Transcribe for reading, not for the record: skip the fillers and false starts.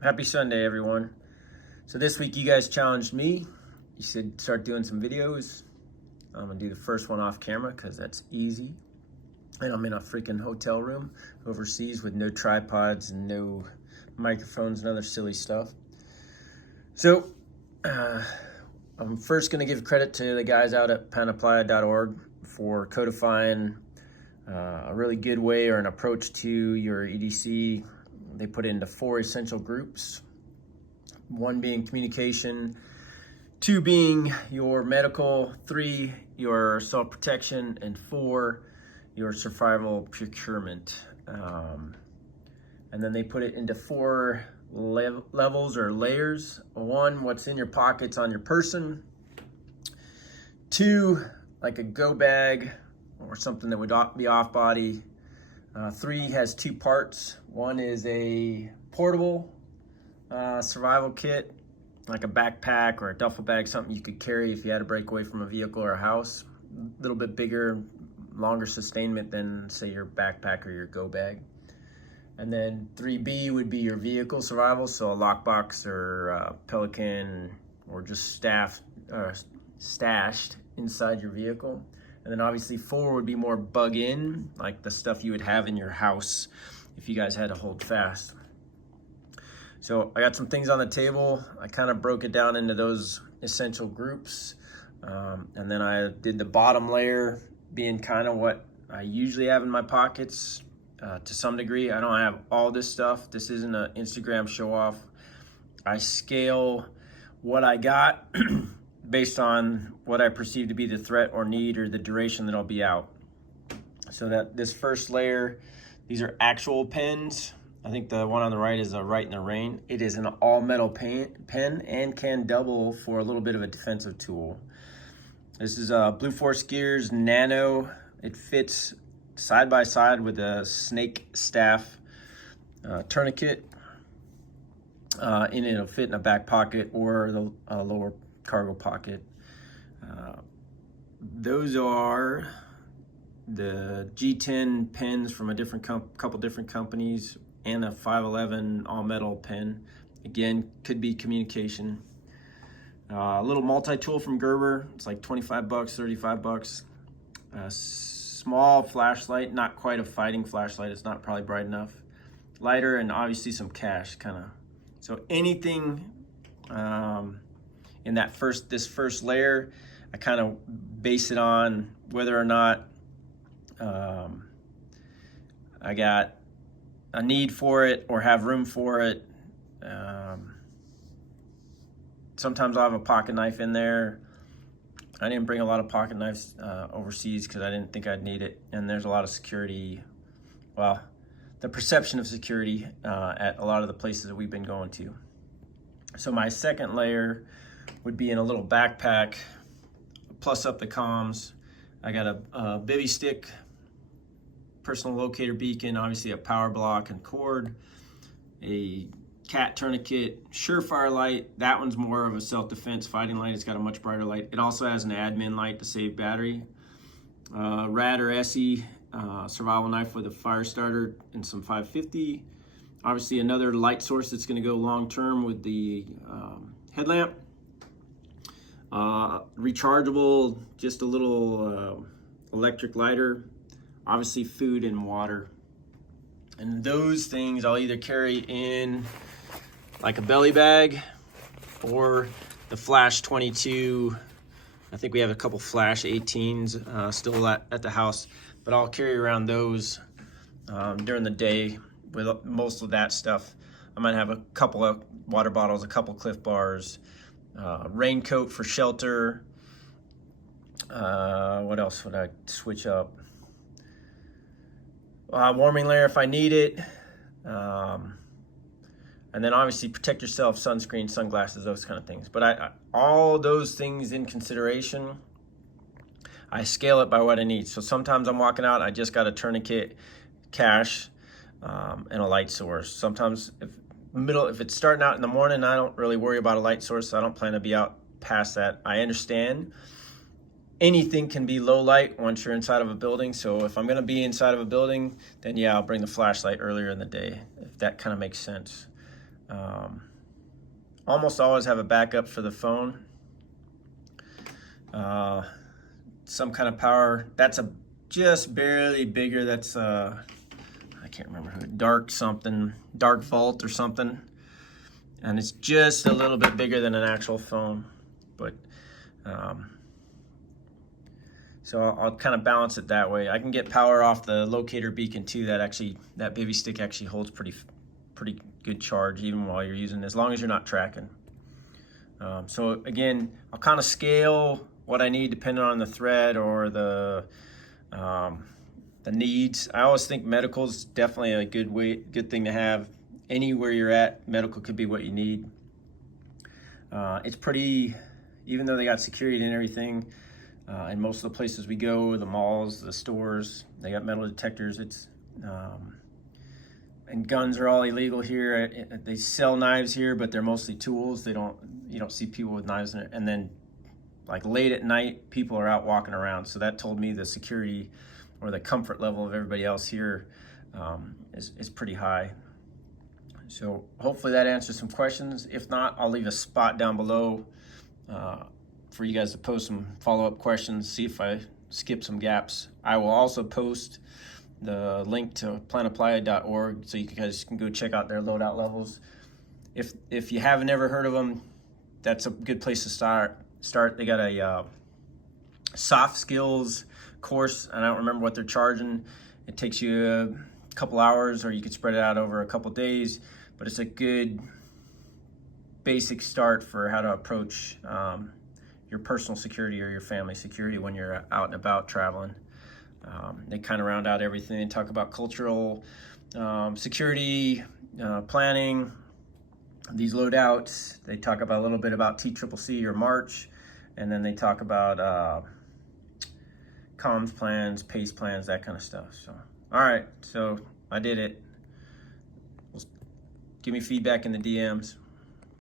Happy Sunday, everyone. So this week you guys challenged me. You said start doing some videos. I'm gonna do the first one off camera because that's easy. And I'm in a freaking hotel room overseas with no tripods and no microphones and other silly stuff. So I'm first gonna give credit to the guys out at panoplia.org for codifying a really good way or an approach to your EDC. They put it into 4 essential groups. 1 being communication, 2 being your medical, 3 your self-protection, and 4 your survival procurement. And then they put it into 4 levels or layers. 1, what's in your pockets on your person. 2, like a go bag or something that would be off body. 3 has 2 parts. 1 is a portable survival kit, like a backpack or a duffel bag, something you could carry if you had to break away from a vehicle or a house. A little bit bigger, longer sustainment than, say, your backpack or your go bag. And then 3B would be your vehicle survival, so a lockbox or a Pelican or just stashed inside your vehicle. And then obviously 4 would be more bug in, like the stuff you would have in your house if you guys had to hold fast. So I got some things on the table. I kind of broke it down into those essential groups. And then I did the bottom layer being kind of what I usually have in my pockets to some degree. I don't have all this stuff. This isn't an Instagram show off. I scale what I got based on what I perceive to be the threat or need or the duration that I'll be out. So that this first layer, these are actual pens. I think the one on the right is a Right in the Rain. It is an all metal pen and can double for a little bit of a defensive tool. This is a Blue Force Gears Nano. It fits side by side with a snake staff tourniquet. And it'll fit in a back pocket or the lower cargo pocket. Those are the G10 pens from a different couple different companies, and a 511 all metal pen. Again, could be communication. A little multi-tool from Gerber. It's like 25 bucks, 35 bucks. A small flashlight, not quite a fighting flashlight. It's not probably bright enough. Lighter, and obviously some cash, kind of. So anything in this first layer, I kind of base it on whether or not I got a need for it or have room for it. Sometimes I'll have a pocket knife in there. I didn't bring a lot of pocket knives overseas because I didn't think I'd need it. And there's a lot of security, well, the perception of security at a lot of the places that we've been going to. So my second layer would be in a little backpack, plus up the comms. I got a bivy stick, personal locator beacon, obviously a power block and cord, a cat tourniquet, surefire light. That one's more of a self-defense fighting light. It's got a much brighter light. It also has an admin light to save battery. Rad or ESSI survival knife with a fire starter and some 550. Obviously another light source that's going to go long term with the headlamp. Rechargeable, just a little electric lighter. Obviously food and water. And those things I'll either carry in like a belly bag or the Flash 22. I think we have a couple Flash 18s still at the house, but I'll carry around those during the day with most of that stuff. I might have a couple of water bottles, a couple Cliff Bars, raincoat for shelter. What else would I switch up? Warming layer if I need it. And then obviously protect yourself, sunscreen, sunglasses, those kind of things. But all those things in consideration, I scale it by what I need. So sometimes I'm walking out, I just got a tourniquet, cash, and a light source. Sometimes if it's starting out in the morning, I don't really worry about a light source. So I don't plan to be out past that. I understand anything can be low light once you're inside of a building. So if I'm going to be inside of a building, then yeah, I'll bring the flashlight earlier in the day, if that kind of makes sense. Almost always have a backup for the phone. Some kind of power. That's just barely bigger. That's I can't remember who. Dark something, Dark Vault or something. And it's just a little bit bigger than an actual phone, but so I'll kind of balance it that way. I can get power off the locator beacon too. That baby stick actually holds pretty good charge even while you're using it, as long as you're not tracking. So again, I'll kind of scale what I need depending on the thread or the needs. I always think medical is definitely a good thing to have. Anywhere you're at, medical could be what you need. It's pretty, even though they got security and everything, and most of the places we go, the malls, the stores, they got metal detectors. And guns are all illegal here. They sell knives here, but they're mostly tools. You don't see people with knives in it. And then like late at night, people are out walking around. So that told me the security or the comfort level of everybody else here is pretty high. So hopefully that answers some questions. If not, I'll leave a spot down below for you guys to post some follow-up questions, see if I skip some gaps. I will also post the link to planaplaya.org so you guys can go check out their loadout levels. If you haven't ever heard of them, that's a good place to start. They got a soft skills course, and I don't remember what they're charging. It takes you a couple hours, or you could spread it out over a couple days, but it's a good basic start for how to approach your personal security or your family security when you're out and about traveling. They kind of round out everything. They talk about cultural security, planning, these loadouts. They talk about a little bit about TCCC or March, and then they talk about comms plans, pace plans, that kind of stuff. So, all right, so I did it. Give me feedback in the DMs.